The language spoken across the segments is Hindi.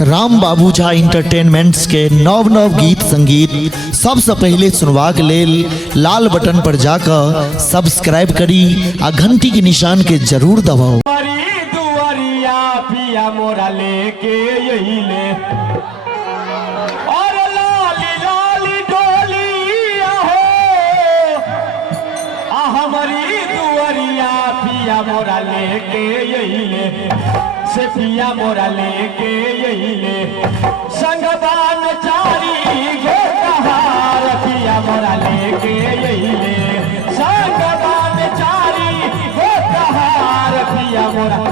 राम बाबू झा इंटरटेनमेंट्स के नव नव गीत संगीत सबसे पहले सुनवा के लेल लाल बटन पर जाकर सब्सक्राइब करी आ घंटी के निशान के जरूर दबाओ। दुआरिया पिया मोरा लेके यही ले और लाली लाली डोलिया हो हमारी दुआरिया पिया मोरा लेके यही ले से पिया मोरा लेके यही ले संगबान चारी गो कहार पिया मोरा लेके यही ले संगबान चारी गो कहार पिया मोरा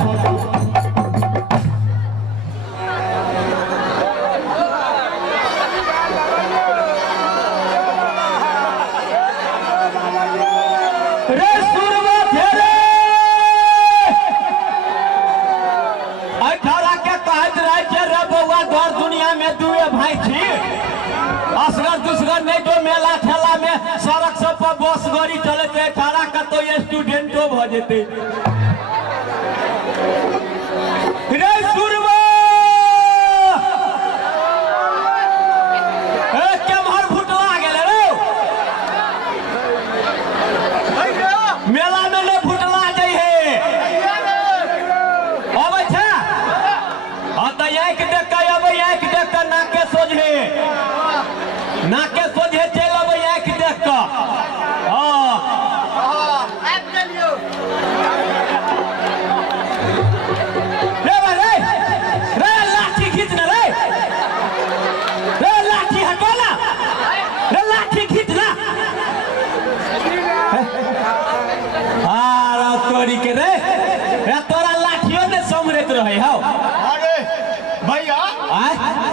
मेला ठेला में सड़क सब पर बस गाड़ी चलते ठाड़ा कतो स्टूडेंटो भ जेते रे सुरवा ए केमहर फुटला गेले रे मेला में ने फुटला जाई हे अबै छै आ त एक देख के अबै एक देख के नाके सोझे नाके सोझे चल अबै आँख देख के रे लाठी खींच ना रे लाठी हटो ना रे लाठी खींच ना तोरी के रे तोरा लाठियों ने समरत रहे हो। अरे भैया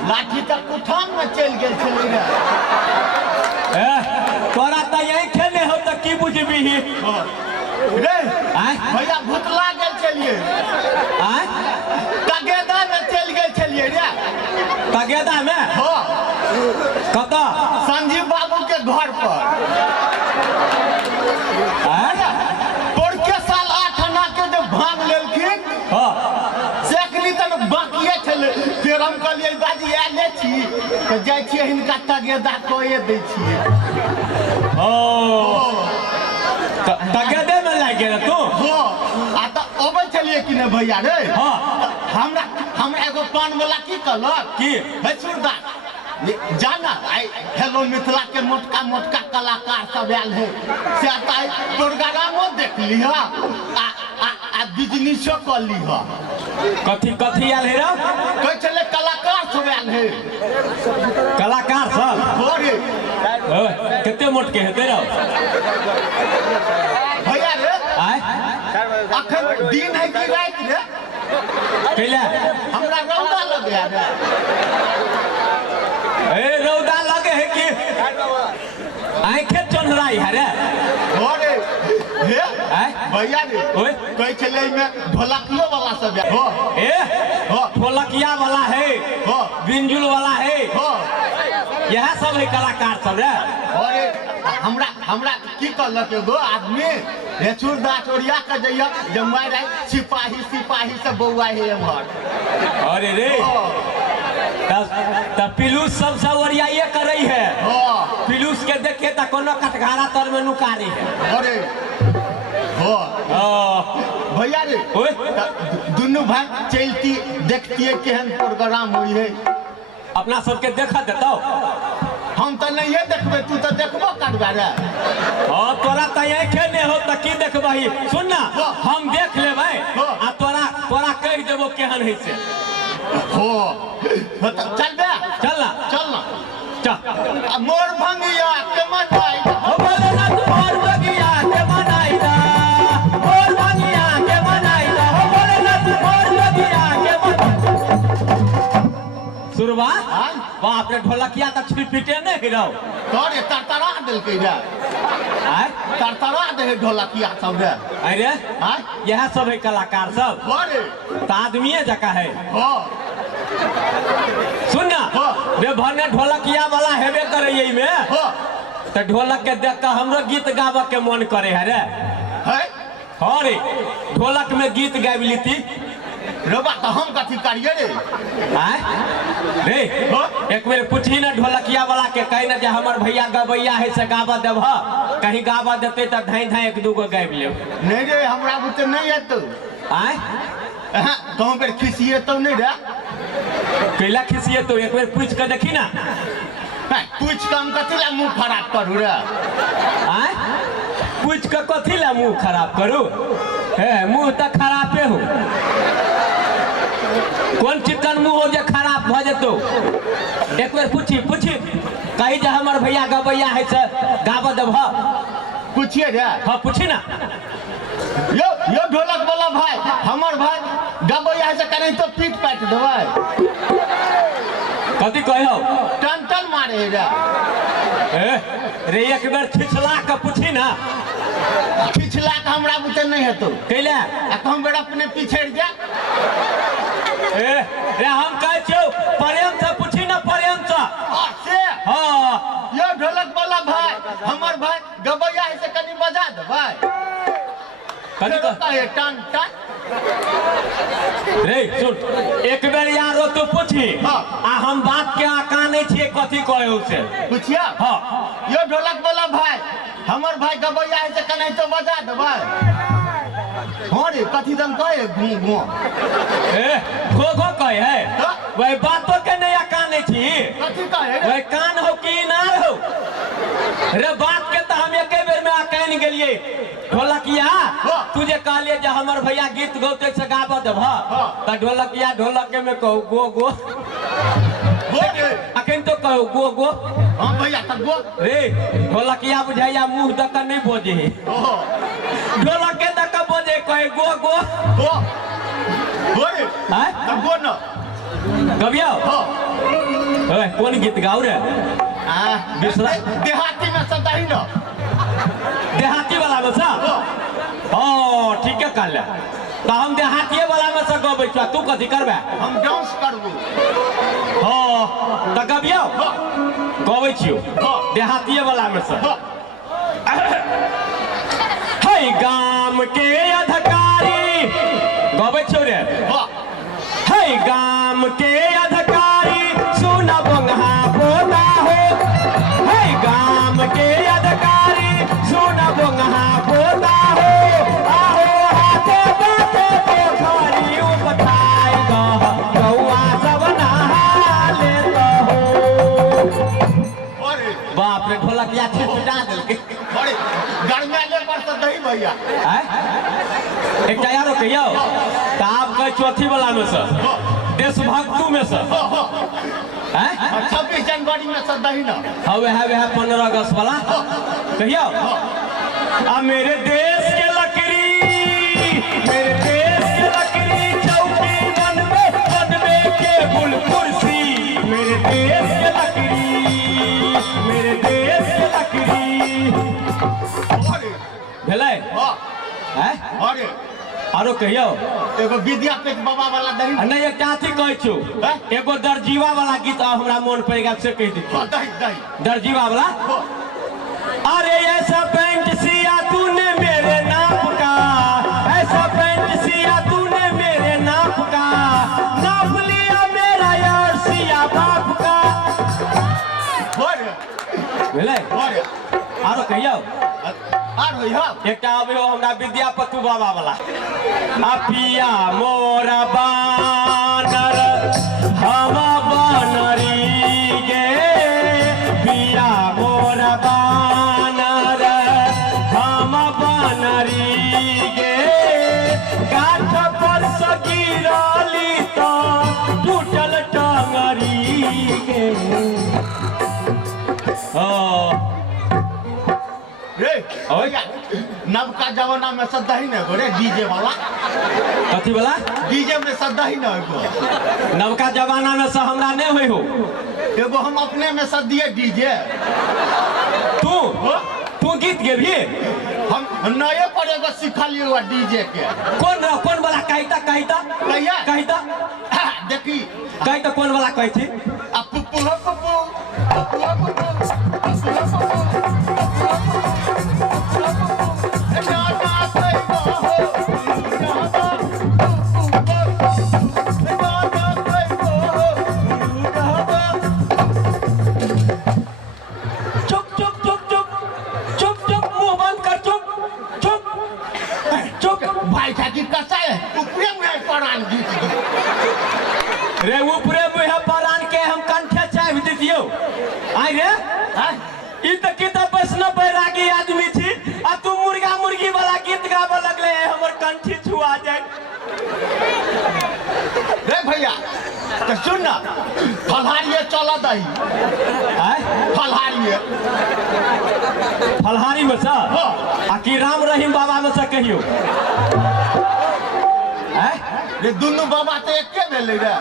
लाठी तक कुठान में चल गए छलै तोरा त यही खेले हो तो की बुझबी रे भैया भुतला गेल छलिए तगेदा में चल गेल छलिए रे तगेदा में हां कत संजीव बाबू के घर पर पर के साल 8 आना के जब भांग लेलखिन हां सेकली तक बाकिए छले फिर हम कहलिए बाजी आले छी तो जाय छी हिनका तगेदा कोए दै छी तगेदे में लाग गेल तू हां आ त अबै छलिए कि ने भैया रे हां हमरा एगो पान वाला की कहलक की हे सुरदा जाना आई हेलो मिथिला के मोटका मोटका कलाकार सब आयल है से आता प्रोग्रामो देख लिहा आ बिजनेसो कर लिहा कथी कथी आयल है रे कह चले कलाकार सब आयल है कलाकार सब अरे कितने मोट के हेते रे भैया रे आय दिन है कि रात रे कैला हमरा रौदा लगे रे ए रौदा लगे है कि आंखें चोनराई है रे अरे हे भैया रे ओए कह चले में ढोलकियो वाला सब है हो ए ढोलकिया वाला है हो बिंजुल वाला है हो यह सब है कलाकार सब रे अरे हमरा की कहलक एगो आदमी रेचुर दाचोरिया के जइया जमवाई रहे सिपाही से बौआ है हमर अरे रे त पिलूस सब सब ओरियाए करई है हां पिलूस के देखे त कोनो कटघारा तर में नुकारी है अरे हो भैया रे ओए दुनू भाई चलती देखतिए केहन प्रोग्राम होई है अपना सबके देखा देतौ हम त नहीं देखबे तू त देखबो करबा रे तोरा त आंखे ने हो त की देखबही सुन ना हम देख लेबै आ तोरा कह देबो केहन है से हो चल बे चल ना चल मोर भंगिया के मनाई हो बोले ना तू मोर भंगिया के मनाई दा मोर भंगिया के मनाई दा हो बोले ना तू मोर भंगिया के सुरवा बाप रे ढोलकिया त छिपिटे ने हिरौ तोरे तरतरा देलकै रे तरतरा दे ढोलकिया सब रे अरे यह सब है कलाकार सब अरे त आदमीए जका है हां सुन ना रे भने ढोलकिया वाला हेबे करे यही में हां त ढोलक के देख के हमरो गीत गावे के मन करे है रे हां रे ढोलक में गीत गाबि लीती रे बा त हम कथी करिए रे रे एक बेर पूछी ना ढोलकिया वाला के कही ना जे हमर भैया गबैया है से गावा देब कहीं गावा देते तो धाई धाई एक दूगो गाबि ले नहीं रे हमरा बुते नहीं हेतौ आय कहूँ बेर खिसिए तो नहीं रे कैला खिसिए तो एक बेर पूछ के देखी ना पूछ के हम कथी ला मुंह खराब करू रे आय पूछ के कथी ला मुंह खराब करू हे मुंह तो खराबे हो कौन चिकन मुंह हो जे खराब भ जेतो एक बेर पूछी कही जे हमर भैया गबैया है से गावा देब पूछिए रे हाँ पूछी ना यो ढोलक वाला भाई हमर भाई गबैया है से करे तो पीट पाट देबै कथी कहो टन टन मारे रे रे एक बेर छिछला के पूछी ना पिछला के हमरा बुते नहीं हेतौ कैले आ कहूँ बेर अपने पीछे जा रे हम कहे छौ प्रेम से पूछी ना प्रेम से हाँ यो ढोलक वाला भाई हमर भाई गबैया है से कनी बजा देबै कथी कहे टन टन रे सुन एक बेर यारो तू पूछी हाँ। आ हम बात के आका नहीं छिए कथी कहे उसे पूछिया हाँ यो ढोलक वाला भाई हमर भाई गबैया है से कनी तो बजा देबै हाँ रे कथी दन कहे घू घो कहे है हाँ। वही बातों के नहीं आका नहीं छी कथी कहे रे वही कान हो कि इनार हो रे बात के तो हम एक बेर में आकान गेलिए ढोलकिया तुझे कहलिए जे हमर भैया गीत गौते से गावा देब तो ढोलकिया ढोलक में कहू गो गो अखन तो कहू गो गो हाँ भैया तब गो रे ढोलकिया बुझाइया मुंह दक नहीं बोझे ढोलक के दक बोझे कहे गो गो गो रे हैं तब गो न कबिया ओए कौन गीत गाऊ रे दूसरा देहाती में सदाई न देहाती वाला में सा ओ ठीक है कल तो हम देहाती वाला में से गबै छ तू कथी करबे हम डांस करबो हां त गबियो गबै छियो देहाती वाला में से हे गाम के अधिकारी गबै छियो रे हे गाम के अधिकारी सुन बंगहा बोला हो हे गाम के अधिकारी सुन बंगहा बोला हो आहो हाथे बाते पोखरी उपठाई गह गौआ सब नहा लेत हो बाप रे ढोलकिया छिटा देलके अरे गरमाले पर से दही भैया एक यारो कहियो त आप कह चौथी वाला में से देशभक्तु में से हैं 26 जनवरी में से दही न हवे 15 अगस्त वाला कहियो आ मेरे देश के लकड़ी चौकी बनवे के बुल कुर्सी मेरे देश के लकड़ी भेलै हैं अरे आरो कहियो एगो विद्यापति बाबा वाला दही नहीं एक काथी कहै छु एगो दर्जीवा वाला गीत हमरा मन पड़ गया से कह दी दही दर्जीवा वाला अरे ऐसा पैंट सिया तूने मेरे नाप का ऐसा पैंट सिया तूने मेरे नाप का नाप लिया मेरा यार सिया बाप का भेलै आरो कहियो आरो यहाँ एक अबियो हमरा विद्यापति बाबा वाला आ पिया मोरा बानर हम बनरी गे पिया मोरा बानर हम बनरी गे गाछ पर से गिरली तो टूटल टंगरी गे रे नवका जमाना में से दही न एगो रे डीजे वाला कथी वाला डीजे में से दही न एगो नवका जमाना में से हमरा नहीं होई हो एगो हम अपने में से दिए डीजे तू गीत गेबी हम नए पर एगो सिखलिए हुआ डीजे के कौन वाला कहिता कहिया देखी कहिता कौन वाला कहै छी आ पुप्पू हो पुप्पू पुप्पू हो पुप्पू ऊपरे मुहे पर आन के हम कंठे चाय भी दियो आई रे ई त की त वैष्णव बैरागी आदमी छी आ तू मुर्गा मुर्गी वाला गीत गाबे लगले हमर कंठी छुआ जाए रे भैया तो सुन ना फलहारिए चला दही फलहारिए फलहारी में से आ कि राम रहीम बाबा में से कहियो ये दोनों बाबा तो एके भेले रे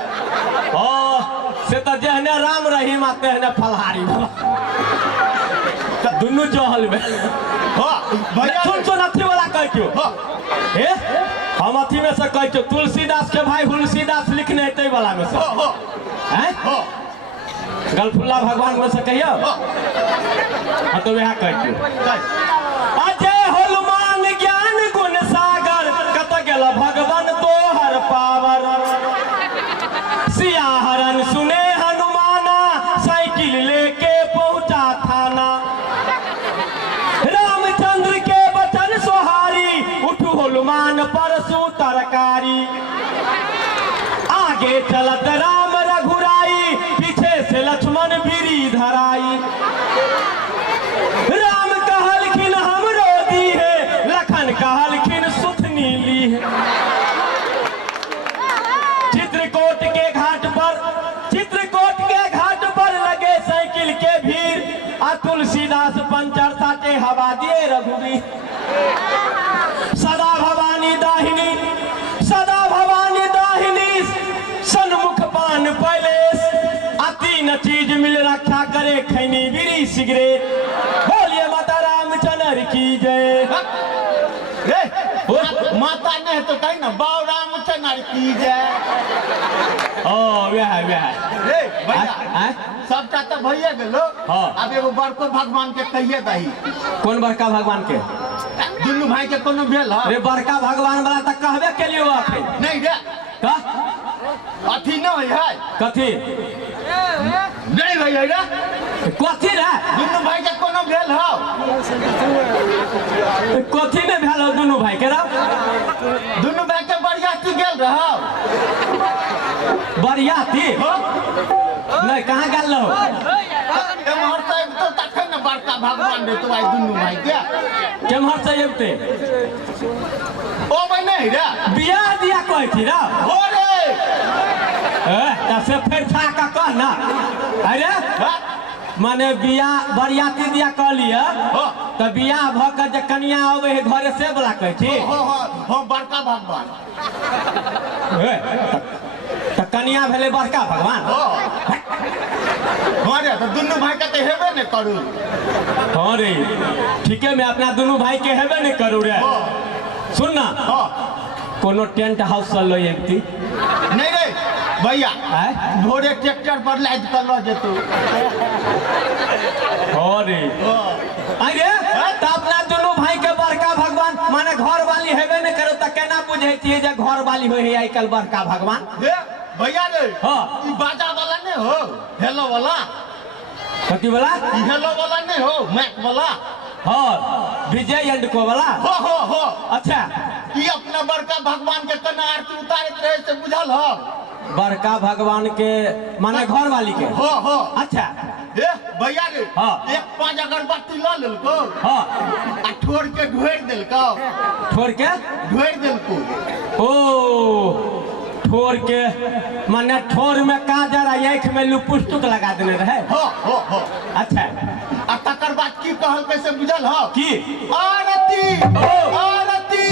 से तो जहने राम रहीम आ तेहने फलहारी बाबा दुनू जहल में भैया सुन सुन अथी वाला कहियो हम अथी में से कहियो तुलसीदास के भाई तुलसीदास लिखने है तै वाला में से गलफुल्ला भगवान में से कहियो हाँ तो वह कहियो अजय हनुमान ज्ञान गुण सागर कत गेल भगवान तोहर पावर सिया हरण सुने हनुमाना साइकिल लेके पहुंचा थाना रामचंद्र के बचन सोहारी उठू हनुमान परसू तरकारी आगे चलत राम रघुराई पीछे से लक्ष्मण बिरी धराई राम कहलखिन हमरो दी है लखन कहलखिन सुथनी ली है चित्रकूट के घाट पर लगे साइकिल के भीड़ आ तुलसीदास पंचर ताटे हवा दिए रघुवीर सदा भवानी दाहिनी सन्मुख पान पैलेस आ तीन चीज मिल रखा करे खैनी बीड़ी सिगरेट बोलिए माता रामचंद्र की जय माता ने तो कही ना बाव रामचंद्र की जय वह रे भैया सबटा तो भैया गेलो अब एगो बड़को भगवान के कहिए दही कौन बड़का भगवान के दुनू भाई के कोनो भेल रे बड़का भगवान वाला तक कहबे के लिए नहीं रे का अथी नहीं है कथी नहीं भैया रे कथी रे दुनू भाई के कोनो भेल हो कथी में भेल हो दुनू भाई के रे दुनू भाई के बरियाती गेल रहो बरियाती नहीं कहाँ गेल रहो एमहर से तो तखन न बड़का भगवान दे तो आई दुनू भाई के केमहर से एबते ओ भाई नहीं रे बियाह दिया कहै छी रे हो रे त से फेर छा का कह ना अरे माने बियाह बरियाती दिया कहलिए त बियाह भ के जे कन्या आवे है घरे से वाला कहै छी हो बड़का भगवान त कन्या भेले बड़का भगवान हाँ रे तो दुनू भाई के तो हेबे नहीं करू हाँ रे ठीके में अपना दोनों भाई के हेबे नहीं करू रे सुन ना कोनो टेंट हाउस से लो एकती नहीं रे भैया भोरे ट्रैक्टर पर लाद कर लो जेतू अरे अरे त अपना दोनों भाई के बड़का भगवान माने घर वाली हेबे नहीं करो त केना बुझै छियै जे घर वाली होय है आइकल बड़का भगवान भैया रे ई बाजा वाला नहीं हो हेलो वाला कथी वाला ई हेलो वाला नहीं हो मैक वाला विजय एंड को वाला हो अच्छा ई अपना बड़का भगवान के कना आरती उतारत रहे से बुझल हो बड़का भगवान के माने घर वाली के हो अच्छा भैया रे एक 5 अगरबत्ती ला लेलको आ ठोर के ढोर देलको ठोर के ढोर देलको ओ ठोर के माने ठोर में काजर आ आँख में लुपुस्टुक लगा देने रहे हो अच्छा आ तकर बाद की कहल कैसे बुझल हो की आरती आरती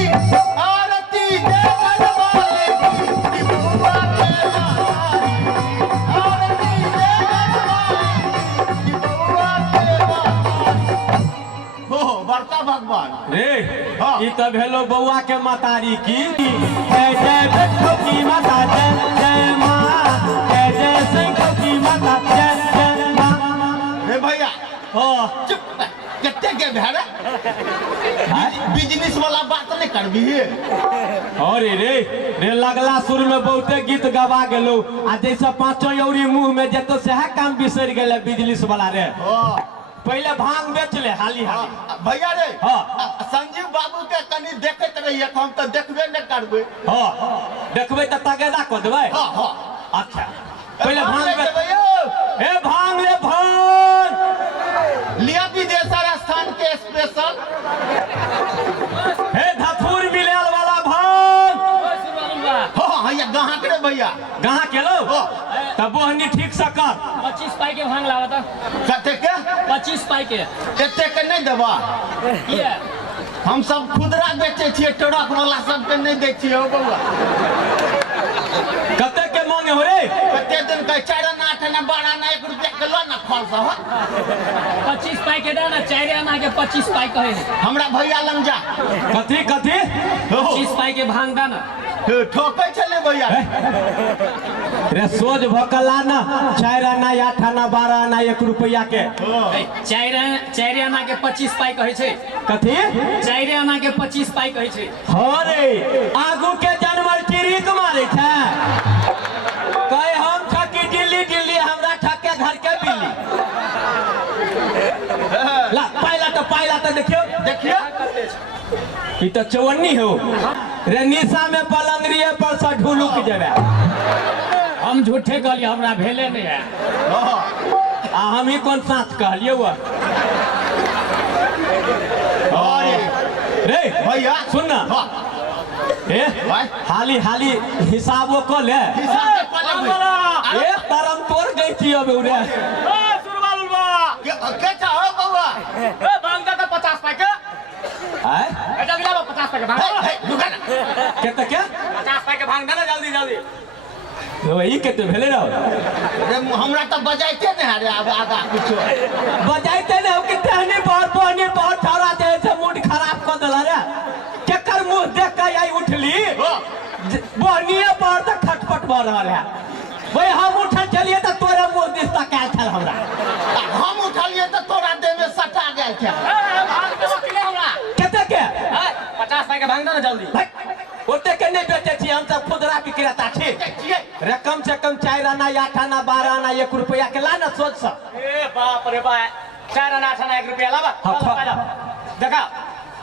आरती देवन वाले की बउआ के आरती देवन वाले की बउआ के हो बड़का भगवान रे ई त भेलो बउआ के मातारी की जय जय बैठो की माता जय जय मां जय जय सिंह की माता जय मां रे भैया चुप कितने के भेड़े बिजनेस वाला बात नहीं करबी अरे रे लगला सुर में बहुते गीत गवा गेलो आ जैसे 5 औरी मुंह में जेतो से काम बिसर गेले बिजनेस वाला रे पहले भांग बेच ले हाली भैया रे संजीव बाबू के कनी देखत रहिए हम तो देखबे नहीं करबे देखबे त तगेदा क देबै अच्छा कहनी ठीक से कर। 25 पाई के भांग लावा था। कते के 25 पाई के एते के नहीं देबा ये हम सब खुदरा बेचे छिए ट्रक वाला सबके नहीं दै छिए हो बउआ कते के मांगे हो रे? कते दिन का 4 आना 8 आना 12 आना 1 रुपया के लो ना फल सब 25 पाई के डाना 4 आना के 25 पाई कहे हमरा भैया लंग जा कथी कथी 25 पाई के भांग दाना ठोकै छले भैया रे सोच भकला ना 4 आना 8 आना 12 आना 1 रुपया के 4 आना के 25 पाई कहे छे। कथी 4 आना के 25 पाई कहे छे। हाँ रे आगू के जानवर चिड़ी मारे छे कहे हम ठकी दिल्ली दिल्ली हमरा ठके घर के बिल्ली ला पाइला तो देखियो ई तो चवन्नी हो रे निशा में पलंगरिए पर से ढुलुक जेबे। हम झूठे कहलिए हमरा भेले नहीं है। आ हम ही कौन साथ कहलिए हुआ अरे रे भैया सुन ना ए हाली हाली हिसाबो को ले हिसाब से पले ए तरम तोड़ गई थी अब उड़े के चाहो बउआ भांग दा 50 पाई के है बेटा गिला 50 पाई के भांग रुका ना केते के 50 पाई के भांग देना जल्दी जल्दी। वही केते भेले रहो रे हमरा तो बजाइते नहीं रे अब आगा कुछ बजाइते ने किते हनी बहुत छौरा दे से मूड खराब कर देला रे केकर मुंह देख के आई उठली बहनिए पर त खटपट भ रहल है भाई हम उठल चलिए तो तोरे मुंह दिस तक आयल छल हमरा हम उठलिए तो तोरा देह में सटा गेल छे भांग देबो कि नहीं हमरा केते के 50 पाई के भांग देना जल्दी। ओते के नहीं बेचे छी हम सब खुदरा विक्रेता छी रे कम से कम 4 आना 8 आना 12 आना 1 रुपया के ला ना सोच सा ए बाप रे बाप 4 आना 8 आना 1 रुपया लावा देखा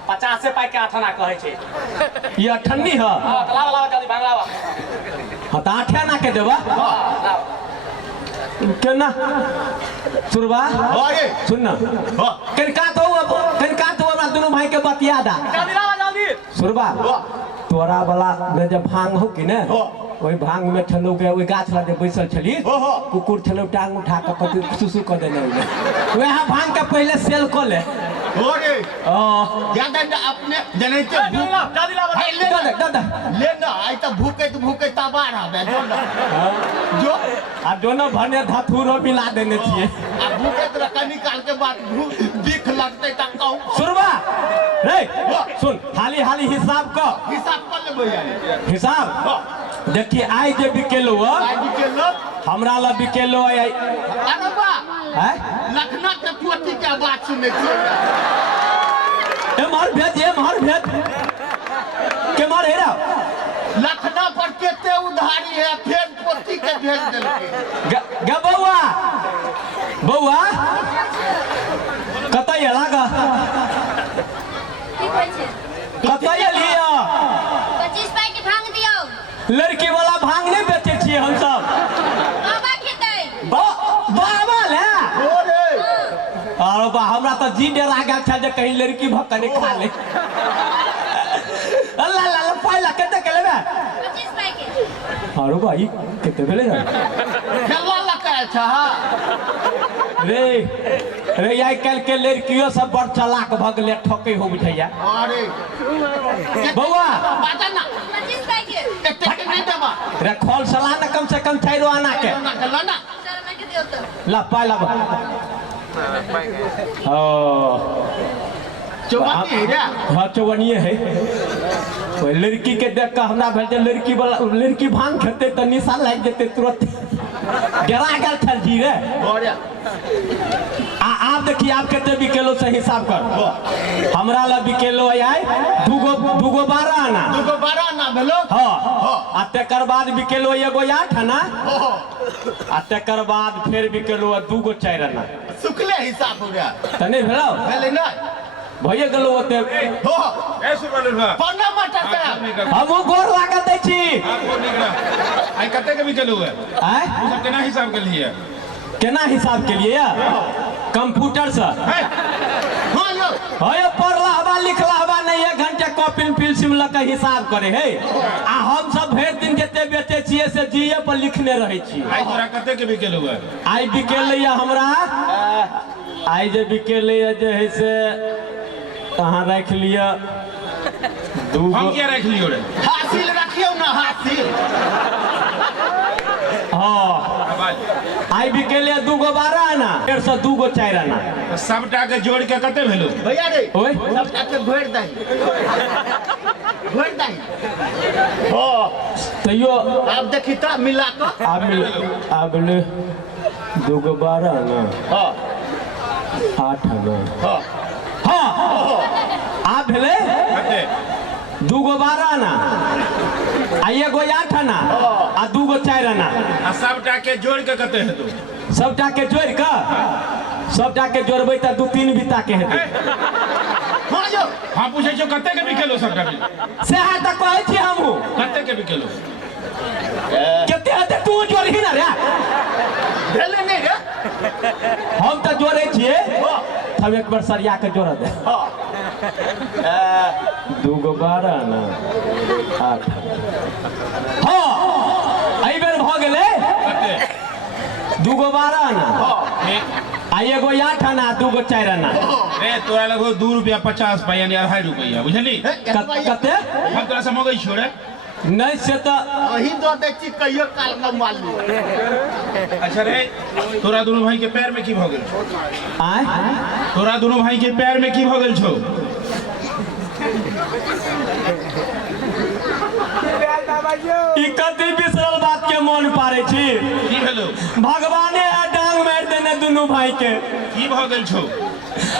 50 पाई के 8 आना कहे छे। ये ठन्नी है हां लावा लावा जल्दी भांग लावा। हाँ तो 8 आना के देबा केना सुरबा अरे सुन ना कनका तो हमरा दोनों भाई के बतिया दा जल्दी लावा जल्दी। सुरबा तोरा वाला में जब भांग हो कि ने ओई भांग में छलो के ओई गाछ लगे बैसल छली कुकुर छलो टांग उठा के कथि सुसु कर देने वह भांग के पहले सेल को ले अरे ज्यादा अपने जनैते जल्दी लावा ले ना आई तो भूखे तबाह रहबे जो आ दोनों भने धथुरो मिला देने छिए आ भूखे तो कनी काल के बाद दिख लगते त कहूं सुरबा रे सुन हाली हाली हिसाब का हिसाब कर ले भैया हिसाब देखिए आई जे बिकेलो आई के लो हमरा ला बिकेलो आई अरे बा है लखना के पोती के बात सुने छिए ए मार भेज के मार हेरा लखना पर केते उधारी है फिर पोती के भेज देलके ग बउआ कतय लागा कतय लिया 25 पाई के भांग दियो। लड़की वाला भांग नहीं बेचे छिए हम सब बाबा खेतै बाबा ले ओरे अरे बा हमरा तो जी डरा गेल छै जे कहीं लड़की भक्कने खा ले अल्लाह ला पाइला केते के लेबे 25 पाई के। अरे भाई केते भेले रे खेलवा लगा छ रे आई कल के लड़कियों सब बड़ चालाक भ गेले ठके हो बिठैया अरे बउआ बाजा ना 25 पाई के। केते के नहीं देबा रे खोल सलाना कम से कम 4 आना के ना गला ना सर मैं के दियो तो। ला पाइला ओ चौबनी रे हाँ चौवनिए है कोई लड़की के देख कर हमरा भेल लड़की भांग खेते तो निशा लग जेते तुरंत डरा गेल छल जी रे अरे आप देखिए आप केते बिकेलो से हिसाब कर हमरा ला बिकेलो आई दूगो 12 आना दुगो 12 ना भेलो हाँ आ तेकर बाद बिकेलो एगो 8 आना आ तेकर बाद फिर बिकेलो 2 4 आना सुखले हिसाब रे त नहीं भेलो भेले ना भइए गेलो ओते हो ए सुबह पन्ना मटा से हमहु गोर लागल दै छी आपको निकला आई कते के भी चलू है आय तू सब केना हिसाब के लिए केना हिसाब के लिए कंप्यूटर से हां यो होय पढ़ला हवा पढ़ला लिखला हवा नहीं है घंटे कॉपी पेंसिल लग हिसाब करे है आ हम सब भर दिन जते बेचे छिए से जीए पर लिखने रहे छी। आई तोरा कते के बिकेल हुआ आई बिकेल या हमरा आई जे बिकेल या जे है से कहां रख लिया हम क्या रख लियो रे हासिल रखियो ना हासिल। हां आई बिकेल या 2 गो 12 आना 150 2 गो 4 आना तो सबटा के जोड़ के कते भेलो भैया रे ओए सबटा के भर दई भर दई। हां तैयो अब देखी त मिला क अब ले 2 गो 12 आना हां 8 आना हां हां आ भेले कते 2 गो 12 आना आ 1 गो 8 आना आ 2 गो 4 आना आ सबटा के जोड़ के कते हेतौ सबटा के जोड़ के सबटा के जोड़बै त 2-3 बिता के हेतै। हां यो हां पूछै छौ कते के बिकेलो सबटा से है त कहै छी हमहु कते के बिकेलो केते हेतै तू जोड़ही ना रे भेले नहीं रे हम त जोड़ै छियै हम एक बार सरिया के जोड़ दे। हां 2 गो 12 ना 8 हां एहि बेर भ गेलै कते 2 गो 12 ना ए, आ 1 गो 8 आना 2 गो 4 आना रे तोरा लगभग 2 रुपया 50 पैसा यानी 2.5 रुपया बुझली कते हम तोरा से मगै छियो रे नहीं से त वही दो दे छी कहियो काल का मालू। अच्छा रे तोरा दोनों भाई के पैर में की भ गेल छौ आय तोरा दोनों भाई के पैर में की भ गेल छौ ई कति बिसरल बात के मन पारे छी की भेलो भगवाने आ डांग मार देने दुनू भाई के की भ गेल छौ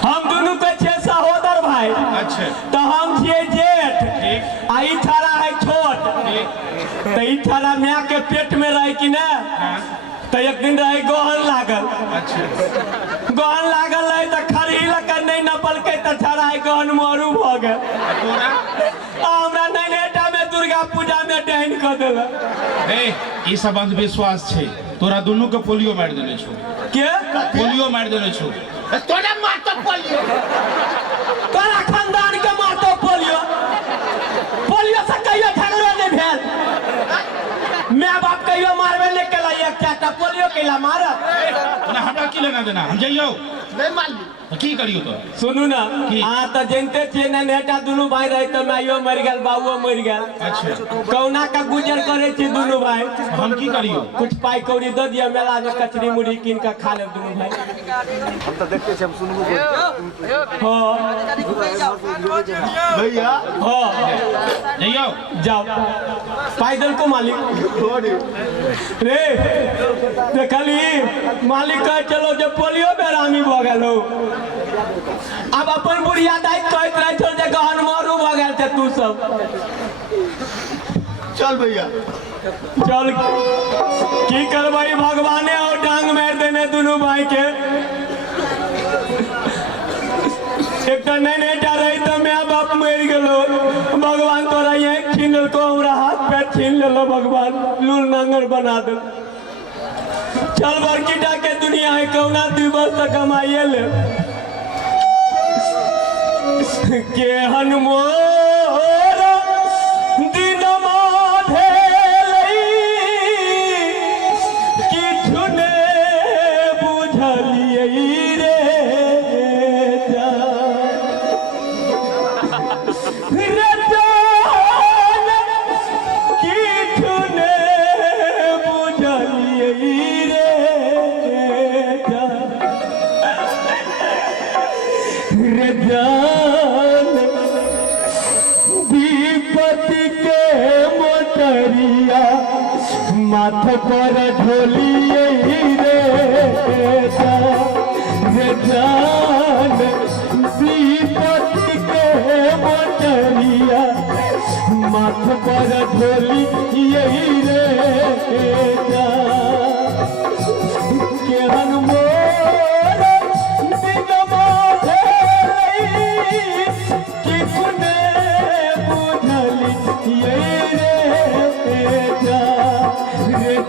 हम दुनू के छे सहोदर भाई अच्छा तो हम छिए जेठ ठीक आ ई थारा है छोट ठीक तो ई थारा मां के पेट में रह कि ना तो एक दिन रहे गहन लागल अच्छा गहन लागल रहे तो खरही लकर नहीं नपल के तो थारा है गहन मरू भ गेल तोरा आ हमरा नैनेटा में दुर्गा पूजा में डाइन क देल ए ई सब अंधविश्वास छै तोरा दोनों के पोलियो मार देने छौ के पोलियो मार देने छौ तोरा मार तो पोलियो तोरा खानदान के मारतो पोलियो पोलियो से कहियो झगड़ा नहीं भेल माँ बाप कहियो मारबे नहीं केला एक चाटा पोलियो केला मारत ना हमरा की लेना देना हम जइयो नहीं मालूम की करियो तो सुनू ना की? आ तो जानते छिए ना नेटा दुनू भाई रहे तो माइयो मर गेल बाबुओ मर गेल अच्छा कौना का गुजर करे छी दुनू भाई हम की करियो कुछ पाई कौड़ी दे दिया मेला में कचरी मुड़ी किन का खा ले दुनू भाई हम तो देखते हम सुनबो हाँ भैया हाँ जइयो जाओ पैदल को मालिक रे देखली मालिक कह चलो जे पोलियो बेरामी भ गेल हो अब अपन बुढ़िया दाई कहत रहे छो जे गहन मारू भ गेल ते तू सब चल भैया चल की करबई भगवाने और डांग मार देने दोनों भाई के एक तो नहीं रही तो मैं बाप मर गेलो भगवान तोरा ये छीन को हमरा हाथ पैर छीन लेलो भगवान लूल नांगर बना दे चल बरकीटा के दुनिया है कौना दिवस तक कमाइए ले के हनुमोर दिन किछु ने बुझलिए रे किछु ने बुझलिए रे जान विपत्ति के मोटरिया माथ पर ढोलिए रे जान विपत्ति के मोटरिया माथ पर ढोलिए रे के हनुमान किसने बुझली रे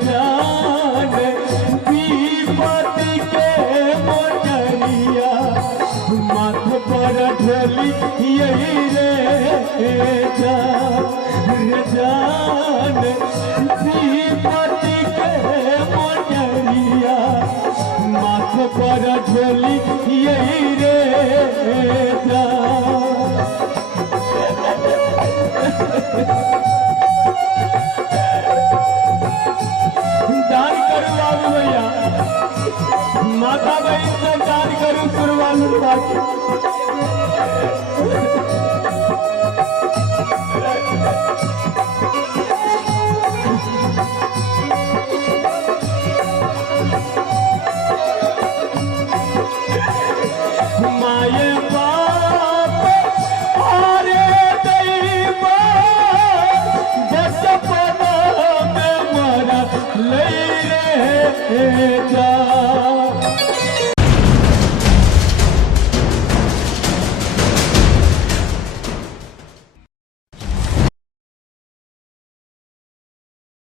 जान विपत्ति के मोटरिया माथ पर ढोली यही रे जान श्रीपति के मोटरिया माथ पर झोली यही रे जान। दान करू बाबू भैया, माता बहन से दान करू सुरवालू बाकी। माये बाप आरे दैवा बचपन में मरा ले रे जा।